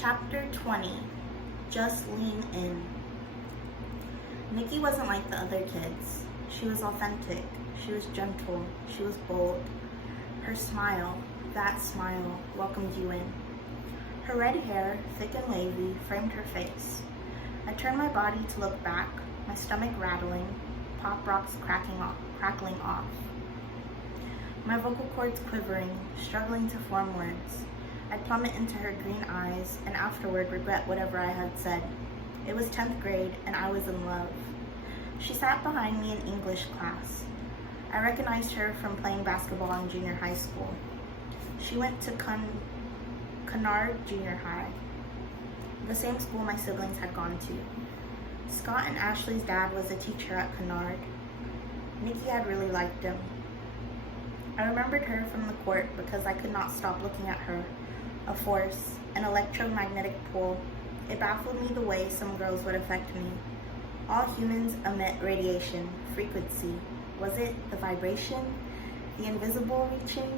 Chapter 20. Just Lean In. Nikki wasn't like the other kids. She was authentic. She was gentle. She was bold. Her smile, that smile, welcomed you in. Her red hair, thick and wavy, framed her face. I turned my body to look back, my stomach rattling, pop rocks crackling off. My vocal cords quivering, struggling to form words. I'd plummet into her green eyes and afterward regret whatever I had said. It was 10th grade and I was in love. She sat behind me in English class. I recognized her from playing basketball in junior high school. She went to Kennard Junior High, the same school my siblings had gone to. Scott and Ashley's dad was a teacher at Kennard. Nikki had really liked him. I remembered her from the court because I could not stop looking at her. A force, an electromagnetic pull. It baffled me the way some girls would affect me. All humans emit radiation, frequency. Was it the vibration? The invisible reaching?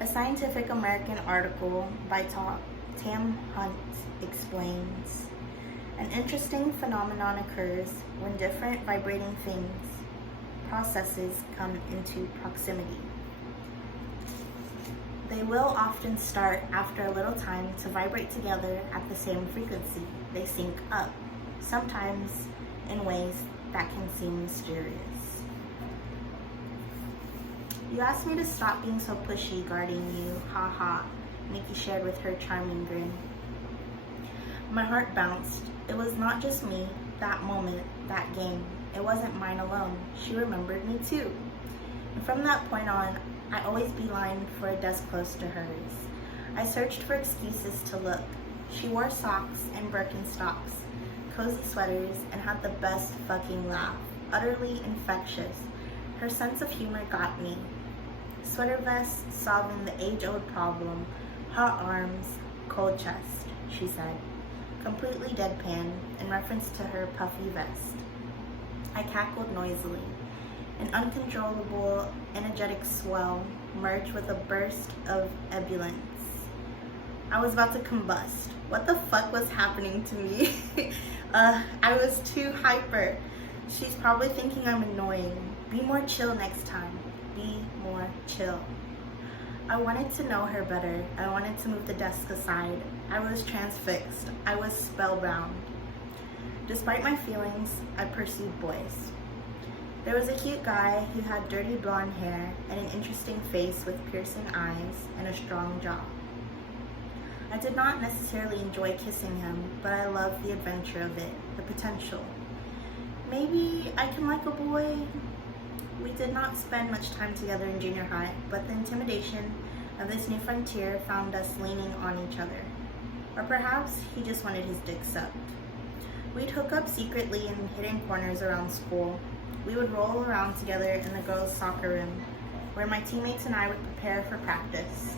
A Scientific American article by Tam Hunt explains, an interesting phenomenon occurs when different vibrating processes come into proximity. They will often start after a little time to vibrate together at the same frequency. They sync up, sometimes in ways that can seem mysterious. You asked me to stop being so pushy guarding you, haha, Nikki shared with her charming grin. My heart bounced. It was not just me, that moment, that game. It wasn't mine alone. She remembered me too. And from that point on, I always beelined for a desk close to hers. I searched for excuses to look. She wore socks and Birkenstocks, cozy sweaters, and had the best fucking laugh, utterly infectious. Her sense of humor got me. Sweater vest solving the age-old problem, hot arms, cold chest, she said, completely deadpan in reference to her puffy vest. I cackled noisily. An uncontrollable, energetic swell merged with a burst of ebullience. I was about to combust. What the fuck was happening to me? I was too hyper. She's probably thinking I'm annoying. Be more chill next time. Be more chill. I wanted to know her better. I wanted to move the desk aside. I was transfixed. I was spellbound. Despite my feelings, I pursued boys. There was a cute guy who had dirty blonde hair and an interesting face with piercing eyes and a strong jaw. I did not necessarily enjoy kissing him, but I loved the adventure of it, the potential. Maybe I can like a boy. We did not spend much time together in junior high, but the intimidation of this new frontier found us leaning on each other. Or perhaps he just wanted his dick sucked. We'd hook up secretly in hidden corners around school. We would roll around together in the girls' soccer room, where my teammates and I would prepare for practice.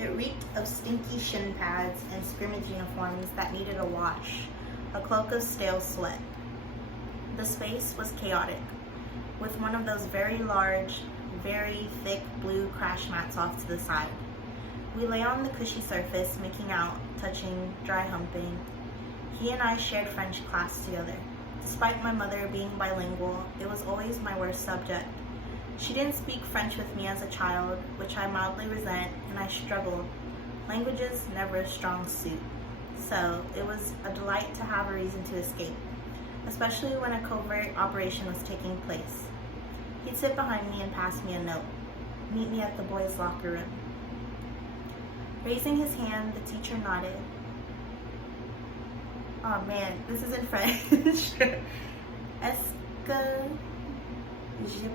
It reeked of stinky shin pads and scrimmage uniforms that needed a wash, a cloak of stale sweat. The space was chaotic, with one of those very large, very thick blue crash mats off to the side. We lay on the cushy surface, making out, touching, dry humping. He and I shared French class together. Despite my mother being bilingual, it was always my worst subject. She didn't speak French with me as a child, which I mildly resent, and I struggled. Languages never a strong suit. So it was a delight to have a reason to escape, especially when a covert operation was taking place. He'd sit behind me and pass me a note. Meet me at the boys' locker room. Raising his hand, the teacher nodded. Oh man, this is in French. Est-ce que je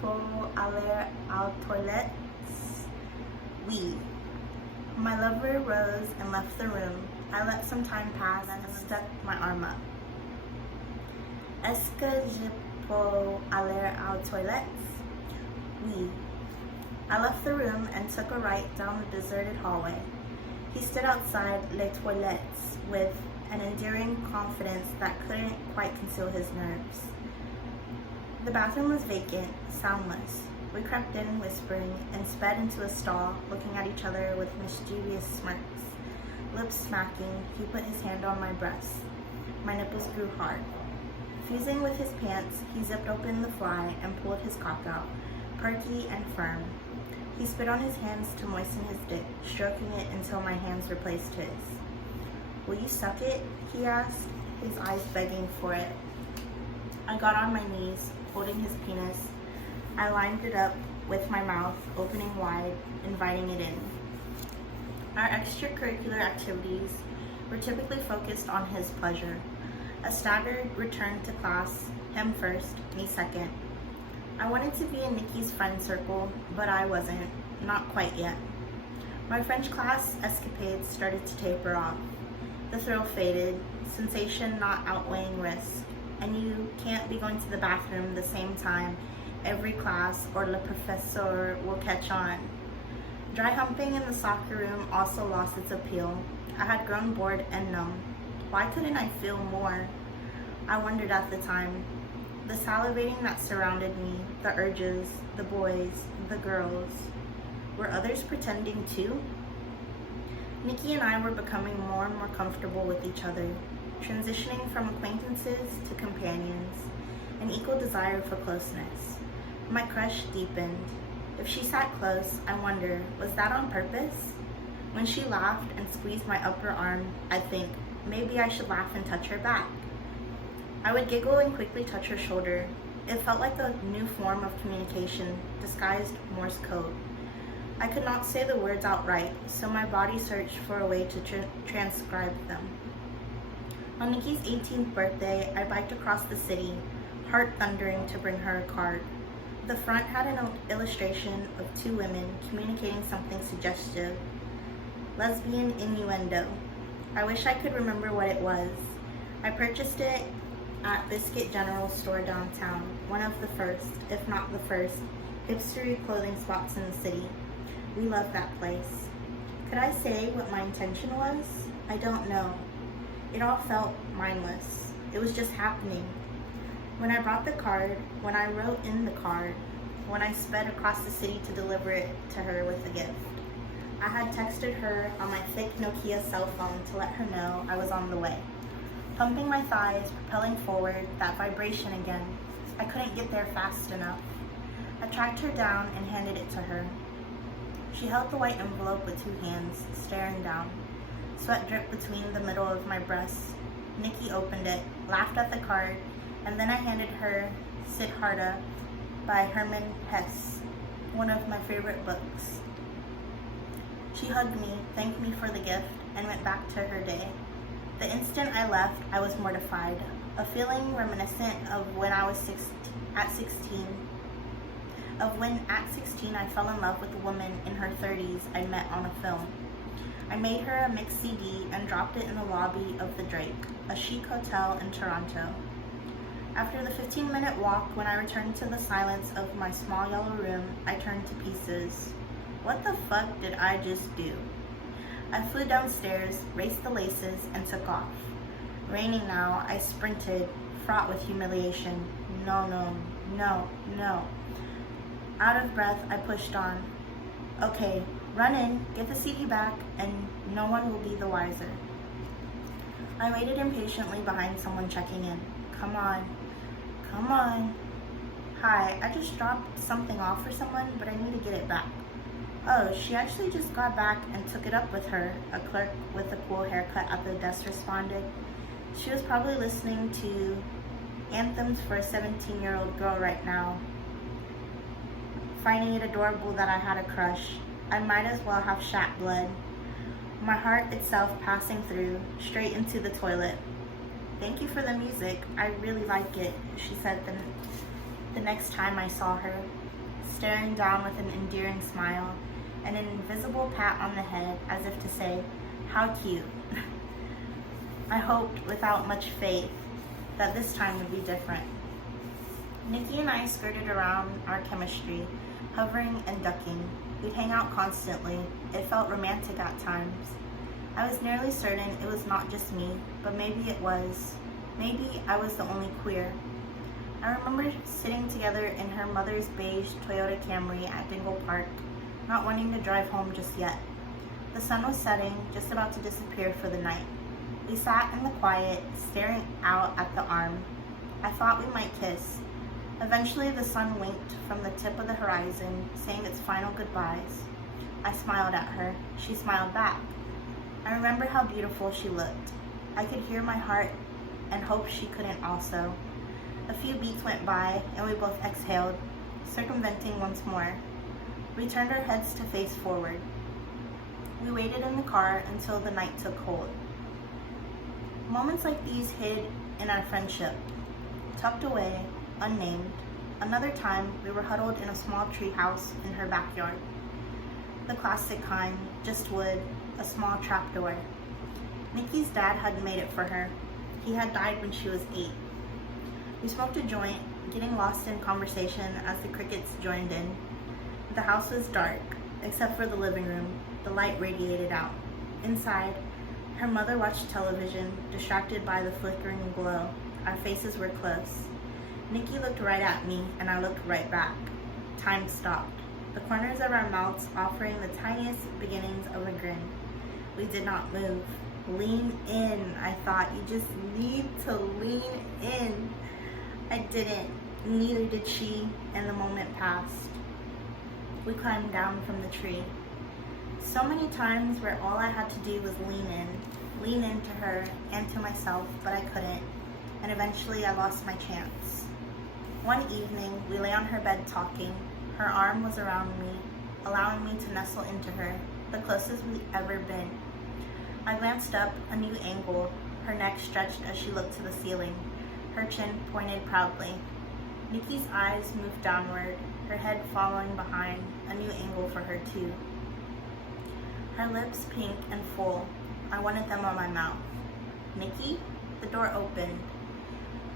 peux aller aux toilettes? Oui. My lover rose and left the room. I let some time pass and stuck my arm up. Est-ce que je peux aller aux toilettes? Oui. I left the room and took a right down the deserted hallway. He stood outside Les Toilettes with an endearing confidence that couldn't quite conceal his nerves. The bathroom was vacant, soundless. We crept in, whispering, and sped into a stall, looking at each other with mischievous smirks. Lips smacking, he put his hand on my breast. My nipples grew hard. Fusing with his pants, he zipped open the fly and pulled his cock out, perky and firm. He spit on his hands to moisten his dick, stroking it until my hands replaced his. "Will you suck it?" he asked, his eyes begging for it. I got on my knees, holding his penis. I lined it up with my mouth, opening wide, inviting it in. Our extracurricular activities were typically focused on his pleasure. A staggered return to class, him first, me second. I wanted to be in Nikki's friend circle, but I wasn't, not quite yet. My French class escapades started to taper off. The thrill faded, sensation not outweighing risk, and you can't be going to the bathroom the same time every class or le professeur will catch on. Dry humping in the soccer room also lost its appeal. I had grown bored and numb. Why couldn't I feel more? I wondered at the time. The salivating that surrounded me, the urges, the boys, the girls. Were others pretending too? Nikki and I were becoming more and more comfortable with each other, transitioning from acquaintances to companions, an equal desire for closeness. My crush deepened. If she sat close, I wonder, was that on purpose? When she laughed and squeezed my upper arm, I'd think, maybe I should laugh and touch her back. I would giggle and quickly touch her shoulder. It felt like a new form of communication, disguised Morse code. I could not say the words outright, so my body searched for a way to transcribe them. On Nikki's 18th birthday, I biked across the city, heart thundering to bring her a card. The front had an illustration of two women communicating something suggestive. Lesbian innuendo. I wish I could remember what it was. I purchased it at Biscuit General Store downtown, one of the first, if not the first, hipstery clothing spots in the city. We loved that place. Could I say what my intention was? I don't know. It all felt mindless. It was just happening. When I brought the card, when I wrote in the card, when I sped across the city to deliver it to her with a gift. I had texted her on my thick Nokia cell phone to let her know I was on the way. Pumping my thighs, propelling forward, that vibration again. I couldn't get there fast enough. I tracked her down and handed it to her. She held the white envelope with two hands, staring down. Sweat dripped between the middle of my breasts. Nikki opened it, laughed at the card, and then I handed her Siddhartha by Hermann Hesse, one of my favorite books. She hugged me, thanked me for the gift, and went back to her day. The instant I left, I was mortified, a feeling reminiscent of when I was 16. Of when at 16 I fell in love with a woman in her 30s I met on a film. I made her a mixed CD and dropped it in the lobby of the Drake, a chic hotel in Toronto. After the 15-minute walk, when I returned to the silence of my small yellow room, I turned to pieces. What the fuck did I just do? I flew downstairs, raced the laces, and took off. Raining now, I sprinted, fraught with humiliation. No. Out of breath, I pushed on. Okay, run in, get the CD back, and no one will be the wiser. I waited impatiently behind someone checking in. Come on. Hi, I just dropped something off for someone, but I need to get it back. Oh, she actually just got back and took it up with her, a clerk with a cool haircut at the desk responded. She was probably listening to anthems for a 17-year-old girl right now, finding it adorable that I had a crush. I might as well have shat blood. My heart itself passing through, straight into the toilet. Thank you for the music. I really like it, she said the next time I saw her, staring down with an endearing smile and an invisible pat on the head as if to say, how cute. I hoped, without much faith, that this time would be different. Nikki and I skirted around our chemistry, hovering and ducking. We'd hang out constantly. It felt romantic at times. I was nearly certain it was not just me, but maybe it was. Maybe I was the only queer. I remember sitting together in her mother's beige Toyota Camry at Dingle Park, not wanting to drive home just yet. The sun was setting, just about to disappear for the night. We sat in the quiet, staring out at the arm. I thought we might kiss. Eventually, the sun winked from the tip of the horizon, saying its final goodbyes. I smiled at her. She smiled back. I remember how beautiful she looked. I could hear my heart and hope she couldn't also. A few beats went by, and we both exhaled, circumventing once more. We turned our heads to face forward. We waited in the car until the night took hold. Moments like these hid in our friendship, tucked away, unnamed. Another time, we were huddled in a small tree house in her backyard. The classic kind, just wood, a small trapdoor. Nikki's dad had made it for her. He had died when she was 8. We smoked a joint, getting lost in conversation as the crickets joined in. The house was dark, except for the living room. The light radiated out. Inside, her mother watched television, distracted by the flickering glow. Our faces were close. Nikki looked right at me, and I looked right back. Time stopped, the corners of our mouths offering the tiniest beginnings of a grin. We did not move. Lean in, I thought. You just need to lean in. I didn't. Neither did she, and the moment passed. We climbed down from the tree. So many times where all I had to do was lean into her and to myself, but I couldn't, and eventually I lost my chance. One evening, we lay on her bed talking. Her arm was around me, allowing me to nestle into her, the closest we'd ever been. I glanced up, a new angle, her neck stretched as she looked to the ceiling, her chin pointed proudly. Nikki's eyes moved downward, her head following behind, a new angle for her too. Her lips pink and full. I wanted them on my mouth. Nikki? The door opened.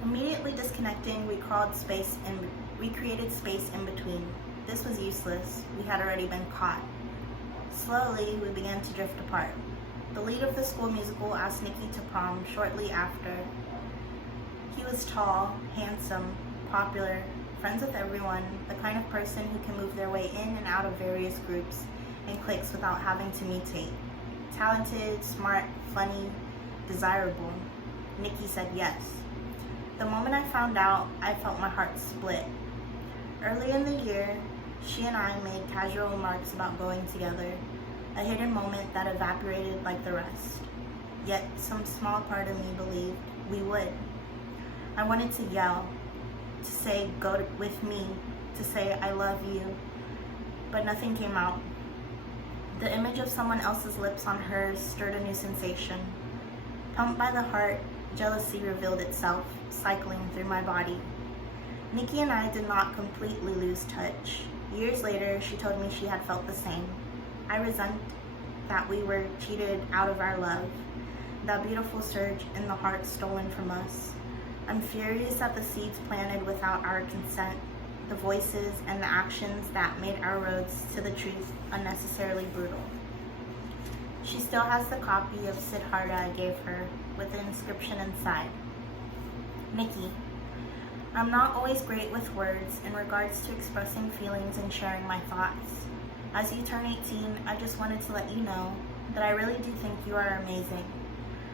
Immediately disconnecting, we created space in between. This was useless. We had already been caught. Slowly, we began to drift apart. The lead of the school musical asked Nikki to prom shortly after. He was tall, handsome, popular, friends with everyone, the kind of person who can move their way in and out of various groups and cliques without having to mutate. Talented, smart, funny, desirable. Nikki said yes. The moment I found out, I felt my heart split. Early in the year, she and I made casual remarks about going together, a hidden moment that evaporated like the rest. Yet some small part of me believed we would. I wanted to yell, to say go with me, to say I love you, but nothing came out. The image of someone else's lips on hers stirred a new sensation. Pumped by the heart, jealousy revealed itself, cycling through my body. Nikki and I did not completely lose touch. Years later, she told me she had felt the same. I resent that we were cheated out of our love, that beautiful surge in the heart stolen from us. I'm furious at the seeds planted without our consent, the voices and the actions that made our roads to the truth unnecessarily brutal. She still has the copy of Siddhartha I gave her, with the inscription inside. Nikki, I'm not always great with words in regards to expressing feelings and sharing my thoughts. As you turn 18, I just wanted to let you know that I really do think you are amazing.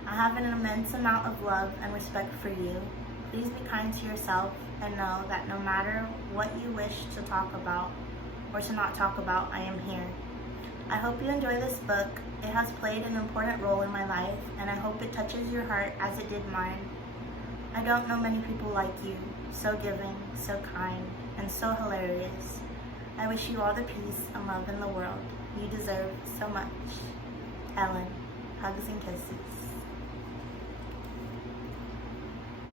I have an immense amount of love and respect for you. Please be kind to yourself and know that no matter what you wish to talk about or to not talk about, I am here. I hope you enjoy this book. It has played an important role in my life, and I hope it touches your heart as it did mine. I don't know many people like you, so giving, so kind, and so hilarious. I wish you all the peace and love in the world. You deserve so much. Ellen, hugs and kisses.